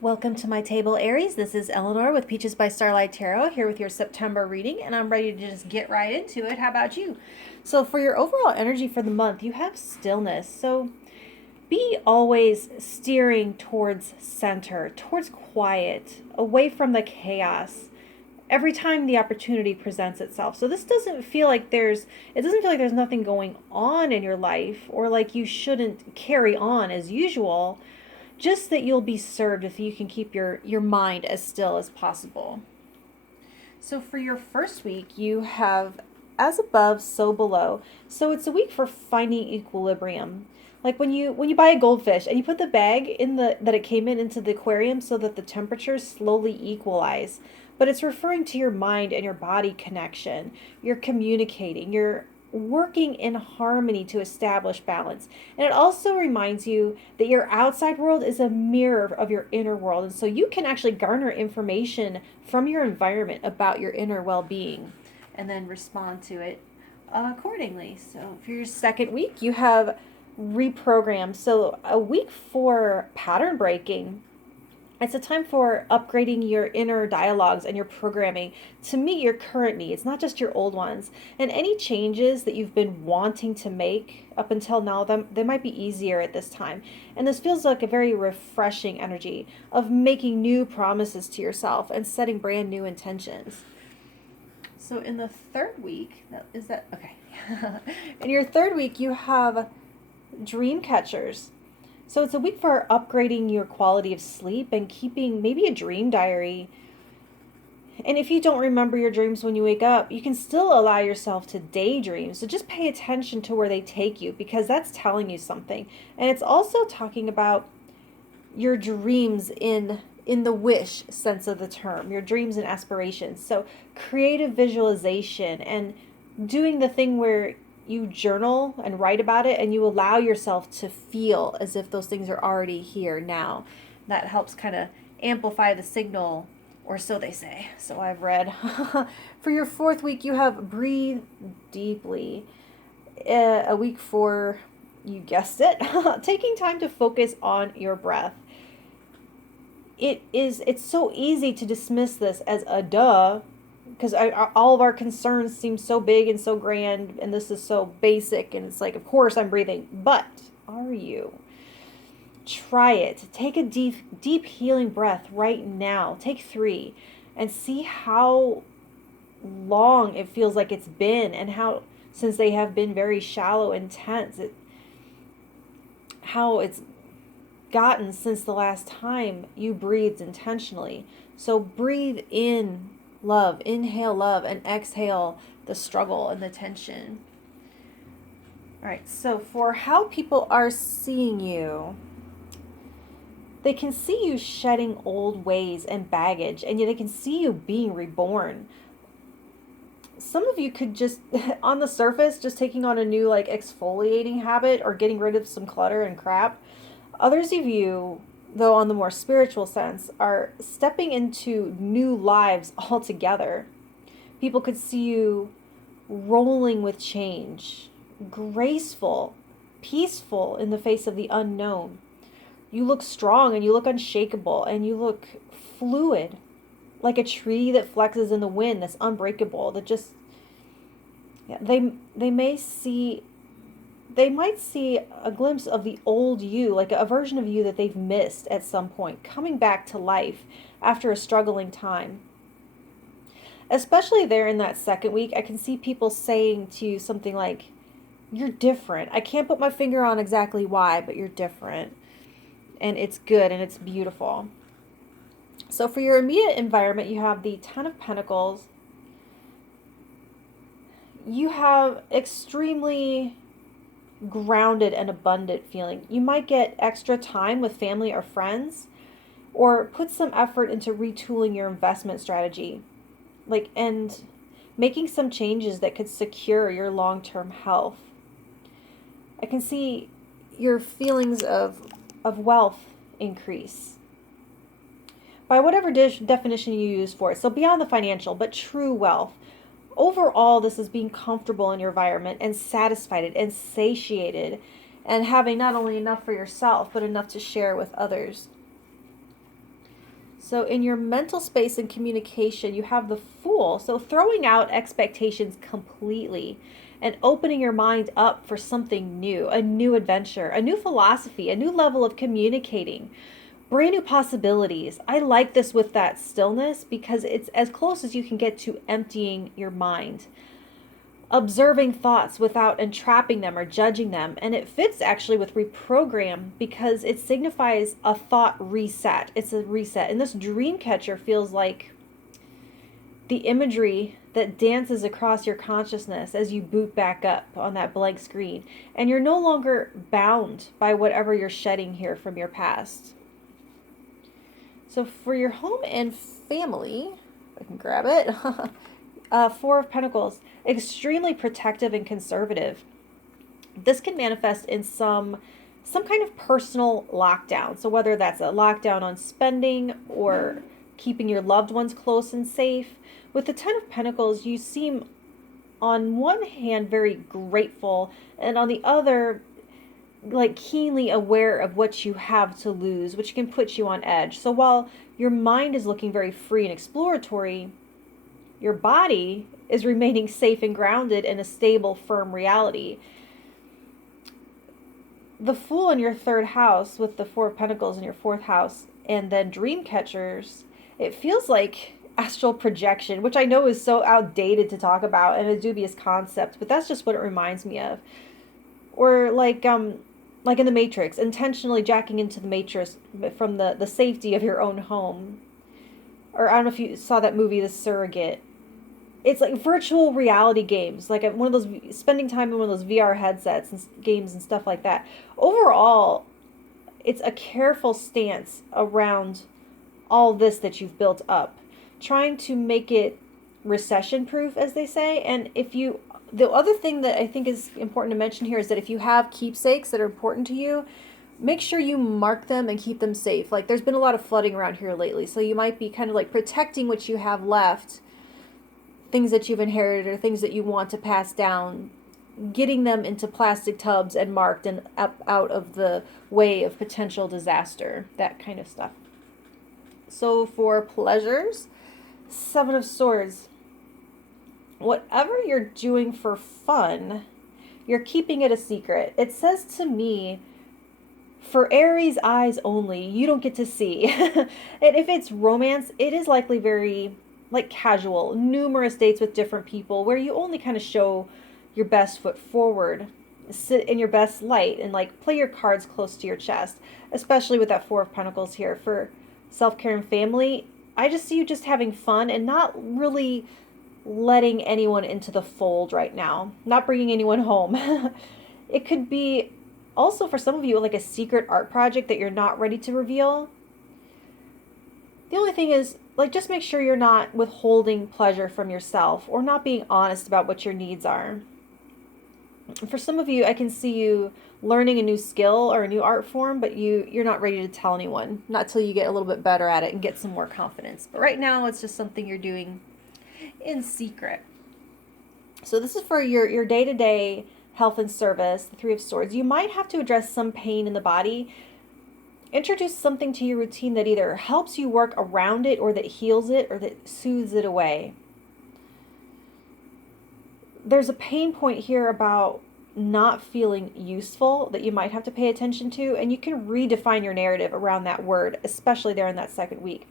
Welcome to my table, Aries. This is Eleanor with Peaches by Starlight Tarot here with your September reading, and I'm ready to just get right into it. How about you? So, for your overall energy for the month, you have stillness. So, be always steering towards center, towards quiet, away from the chaos every time the opportunity presents itself. So, this doesn't feel like there's nothing going on in your life or like you shouldn't carry on as usual, just that you'll be served if you can keep your mind as still as possible. So for your first week, you have as above, so below. So it's a week for finding equilibrium. Like when you buy a goldfish and you put the bag in the that it came in into the aquarium so that the temperatures slowly equalize. But it's referring to your mind and your body connection. You're communicating. You're working in harmony to establish balance. And it also reminds you that your outside world is a mirror of your inner world. And so you can actually garner information from your environment about your inner well being and then respond to it accordingly. So for your second week, you have reprogram. So a week for pattern breaking. It's a time for upgrading your inner dialogues and your programming to meet your current needs, not just your old ones. And any changes that you've been wanting to make up until now, they might be easier at this time. And this feels like a very refreshing energy of making new promises to yourself and setting brand new intentions. So in the third week, is that okay? In your third week, you have dream catchers. So it's a week for upgrading your quality of sleep and keeping maybe a dream diary. And if you don't remember your dreams when you wake up, you can still allow yourself to daydream. So just pay attention to where they take you because that's telling you something. And it's also talking about your dreams in the wish sense of the term, your dreams and aspirations. So creative visualization and doing the thing where you journal and write about it and you allow yourself to feel as if those things are already here now. That helps kind of amplify the signal, or so they say. So I've read. For your fourth week, you have breathe deeply. A week for, you guessed it, taking time to focus on your breath. It's so easy to dismiss this as a duh because all of our concerns seem so big and so grand and this is so basic and it's like of course I'm breathing, but are you? Try it. Take a deep healing breath right now. Take 3 and see how long it feels like it's been and how, since they have been very shallow and tense, how it's gotten since the last time you breathed intentionally. So breathe in love, inhale love, and exhale the struggle and the tension. All right, so for how people are seeing you, they can see you shedding old ways and baggage, and they can see you being reborn. Some of you could just, on the surface, just taking on a new like exfoliating habit or getting rid of some clutter and crap. Others of you, though on the more spiritual sense, are stepping into new lives altogether. People could see you rolling with change, graceful, peaceful in the face of the unknown. You look strong and you look unshakable and you look fluid, like a tree that flexes in the wind that's unbreakable, that just, yeah, they may see they might see a glimpse of the old you, like a version of you that they've missed at some point, coming back to life after a struggling time. Especially there in that second week, I can see people saying to you something like, you're different. I can't put my finger on exactly why, but you're different. And it's good and it's beautiful. So for your immediate environment, you have the Ten of Pentacles. You have extremely grounded and abundant feeling. You might get extra time with family or friends or put some effort into retooling your investment strategy, like, and making some changes that could secure your long-term health. I can see your feelings of wealth increase by whatever definition you use for it. So beyond the financial, but true wealth. Overall, this is being comfortable in your environment and satisfied and satiated and having not only enough for yourself, but enough to share with others. So in your mental space and communication, you have the Fool. So throwing out expectations completely and opening your mind up for something new, a new adventure, a new philosophy, a new level of communicating, brand new possibilities. I like this with that stillness because it's as close as you can get to emptying your mind, observing thoughts without entrapping them or judging them. And it fits actually with reprogram because it signifies a thought reset. It's a reset. And this dream catcher feels like the imagery that dances across your consciousness as you boot back up on that blank screen. And you're no longer bound by whatever you're shedding here from your past. So for your home and family, if I can grab it, Four of Pentacles, extremely protective and conservative. This can manifest in some kind of personal lockdown. So whether that's a lockdown on spending or keeping your loved ones close and safe. With the Ten of Pentacles, you seem on one hand very grateful and on the other like keenly aware of what you have to lose, which can put you on edge. So while your mind is looking very free and exploratory, your body is remaining safe and grounded in a stable, firm reality. The Fool in your third house with the Four of Pentacles in your fourth house and then dream catchers, it feels like astral projection, which I know is so outdated to talk about and a dubious concept, but that's just what it reminds me of. Or like in the Matrix, intentionally jacking into the Matrix from the safety of your own home. Or I don't know if you saw that movie, The Surrogate. It's like virtual reality games, like one of those, spending time in one of those VR headsets and games and stuff like that. Overall, it's a careful stance around all this that you've built up, trying to make it recession proof, as they say. And the other thing that I think is important to mention here is that if you have keepsakes that are important to you, make sure you mark them and keep them safe. Like there's been a lot of flooding around here lately, so you might be kind of like protecting what you have left, things that you've inherited or things that you want to pass down, getting them into plastic tubs and marked and up out of the way of potential disaster, that kind of stuff. So for pleasures, Seven of Swords. Whatever you're doing for fun, you're keeping it a secret. It says to me, for Aries eyes only, you don't get to see. And if it's romance, it is likely very like casual, numerous dates with different people where you only kind of show your best foot forward, sit in your best light and like play your cards close to your chest, especially with that Four of Pentacles here. For self-care and family, I just see you just having fun and not really letting anyone into the fold right now, not bringing anyone home. It could be also for some of you like a secret art project that you're not ready to reveal. The only thing is, like, just make sure you're not withholding pleasure from yourself or not being honest about what your needs are. For some of you, I can see you learning a new skill or a new art form, but you're not ready to tell anyone, not till you get a little bit better at it and get some more confidence. But right now, it's just something you're doing in secret. So this is for your day-to-day health and service, the Three of Swords. You might have to address some pain in the body. Introduce something to your routine that either helps you work around it or that heals it or that soothes it away. There's a pain point here about not feeling useful that you might have to pay attention to, and you can redefine your narrative around that word, especially there in that second week.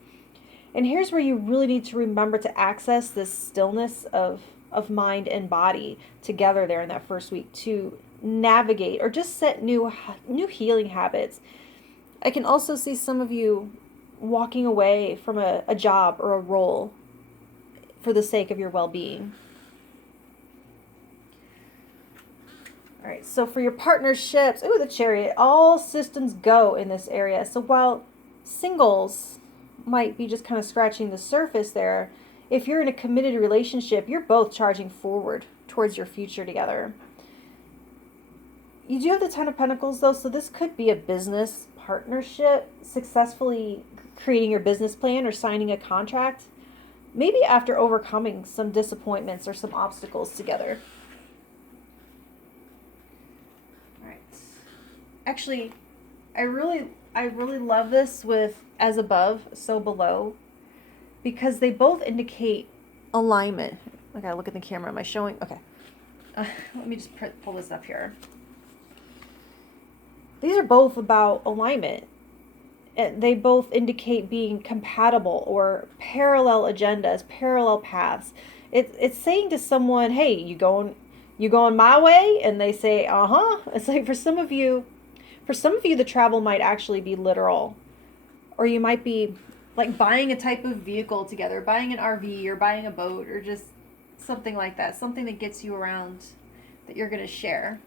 And here's where you really need to remember to access this stillness of mind and body together there in that first week to navigate or just set new healing habits. I can also see some of you walking away from a job or a role for the sake of your well-being. All right, so for your partnerships, the Chariot, all systems go in this area. So while singles might be just kind of scratching the surface there, if you're in a committed relationship, you're both charging forward towards your future together. You do have the Ten of Pentacles, though, so this could be a business partnership, successfully creating your business plan or signing a contract, maybe after overcoming some disappointments or some obstacles together. All right. Actually, I really love this with as above, so below, because they both indicate alignment. I gotta look at the camera. Am I showing? Okay. Let me just pull this up here. These are both about alignment. They both indicate being compatible or parallel agendas, parallel paths. It's saying to someone, hey, you going my way? And they say, uh-huh. It's like for some of you, the travel might actually be literal. Or you might be like buying a type of vehicle together, buying an RV or buying a boat or just something like that. Something that gets you around that you're going to share.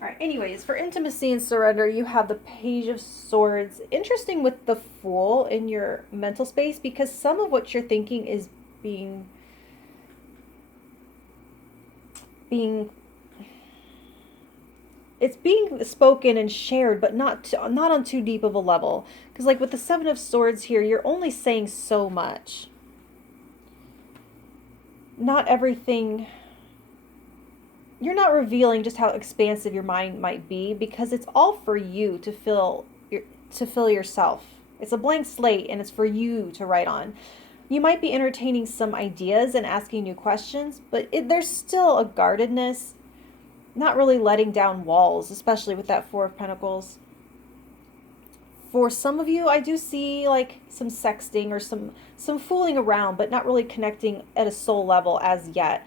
All right, anyways, for intimacy and surrender, you have the Page of Swords. Interesting with the Fool in your mental space, because some of what you're thinking is being it's being spoken and shared, but not on too deep of a level. Because like with the Seven of Swords here, you're only saying so much. Not everything. You're not revealing just how expansive your mind might be, because it's all for you to fill yourself. It's a blank slate, and it's for you to write on. You might be entertaining some ideas and asking new questions, but there's still a guardedness, not really letting down walls, especially with that Four of Pentacles. For some of you, I do see like some sexting or some fooling around, but not really connecting at a soul level as yet.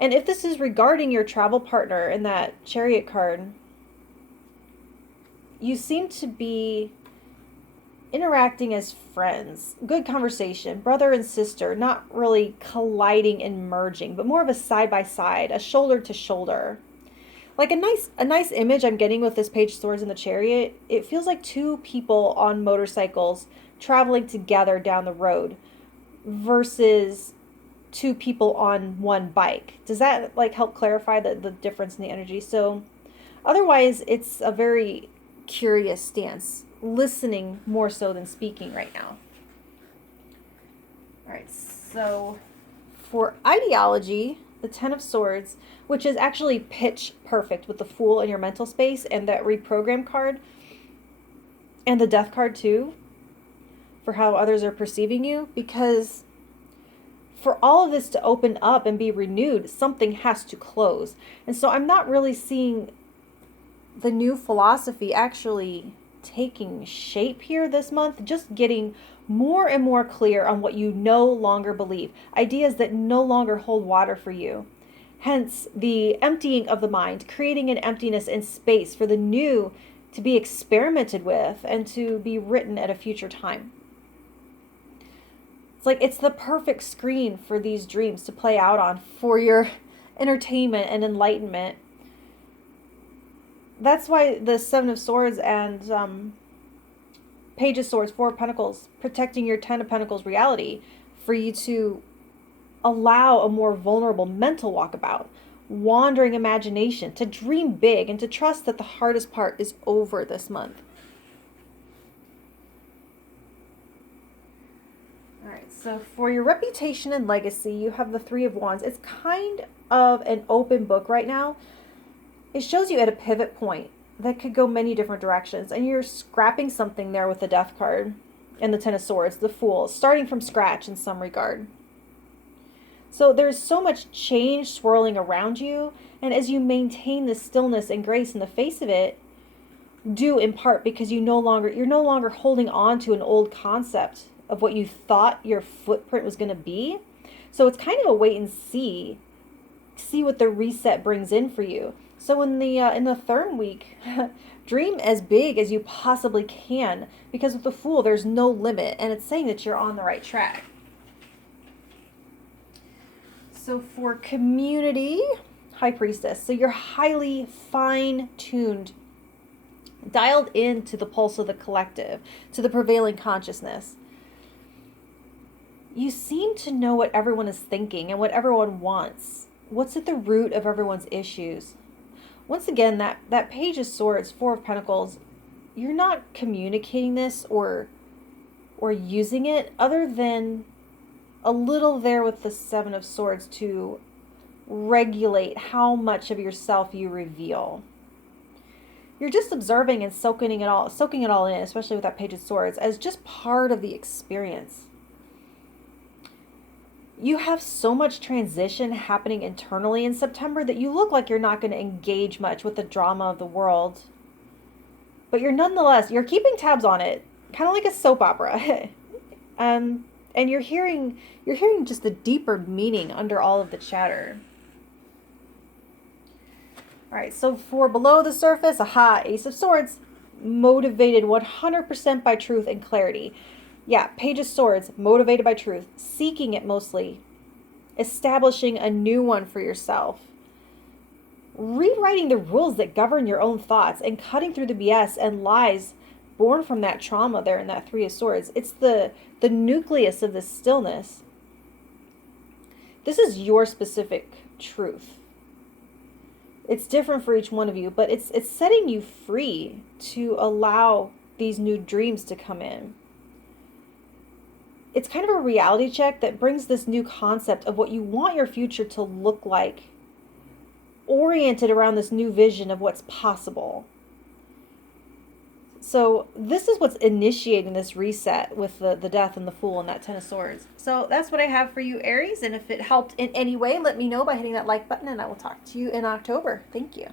And if this is regarding your travel partner in that Chariot card, you seem to be interacting as friends. Good conversation, brother and sister, not really colliding and merging, but more of a side by side, a shoulder to shoulder. Like a nice image I'm getting with this Page of Swords in the Chariot. It feels like two people on motorcycles traveling together down the road versus two people on one bike. Does that like help clarify the difference in the energy? So otherwise, it's a very curious stance, listening more so than speaking right now. All right, so for ideology, the Ten of Swords, which is actually pitch perfect with the Fool in your mental space and that reprogram card and the Death card too, for how others are perceiving you, because for all of this to open up and be renewed, something has to close. And so I'm not really seeing the new philosophy actually taking shape here this month, just getting more and more clear on what you no longer believe, ideas that no longer hold water for you. Hence the emptying of the mind, creating an emptiness and space for the new to be experimented with and to be written at a future time. It's like it's the perfect screen for these dreams to play out on for your entertainment and enlightenment. That's why the Seven of Swords and Page of Swords, Four of Pentacles, protecting your Ten of Pentacles reality, for you to allow a more vulnerable mental walkabout, wandering imagination, to dream big and to trust that the hardest part is over this month. All right, so for your reputation and legacy, you have the Three of Wands. It's kind of an open book right now. It shows you at a pivot point that could go many different directions, and you're scrapping something there with the Death card and the Ten of Swords, the Fool, starting from scratch in some regard. So there's so much change swirling around you, and as you maintain the stillness and grace in the face of it, do in part because you're no longer holding on to an old concept of what you thought your footprint was going to be. So it's kind of a wait and see what the reset brings in for you. So in the third week, dream as big as you possibly can, because with the Fool, there's no limit, and it's saying that you're on the right track. So for community, High Priestess, so you're highly fine-tuned, dialed into the pulse of the collective, to the prevailing consciousness. You seem to know what everyone is thinking and what everyone wants. What's at the root of everyone's issues? Once again, that Page of Swords, Four of Pentacles, you're not communicating this or using it, other than a little there with the Seven of Swords to regulate how much of yourself you reveal. You're just observing and soaking it all in, especially with that Page of Swords, as just part of the experience. You have so much transition happening internally in September that you look like you're not going to engage much with the drama of the world. But you're keeping tabs on it, kind of like a soap opera. And you're hearing just the deeper meaning under all of the chatter. All right, so for below the surface, Ace of Swords, motivated 100% by truth and clarity. Yeah, Page of Swords, motivated by truth, seeking it mostly, establishing a new one for yourself, rewriting the rules that govern your own thoughts, and cutting through the BS and lies born from that trauma there in that Three of Swords. It's the nucleus of this stillness. This is your specific truth. It's different for each one of you, but it's setting you free to allow these new dreams to come in. It's kind of a reality check that brings this new concept of what you want your future to look like, oriented around this new vision of what's possible. So this is what's initiating this reset with the Death and the Fool and that Ten of Swords. So that's what I have for you, Aries. And if it helped in any way, let me know by hitting that like button, and I will talk to you in October. Thank you.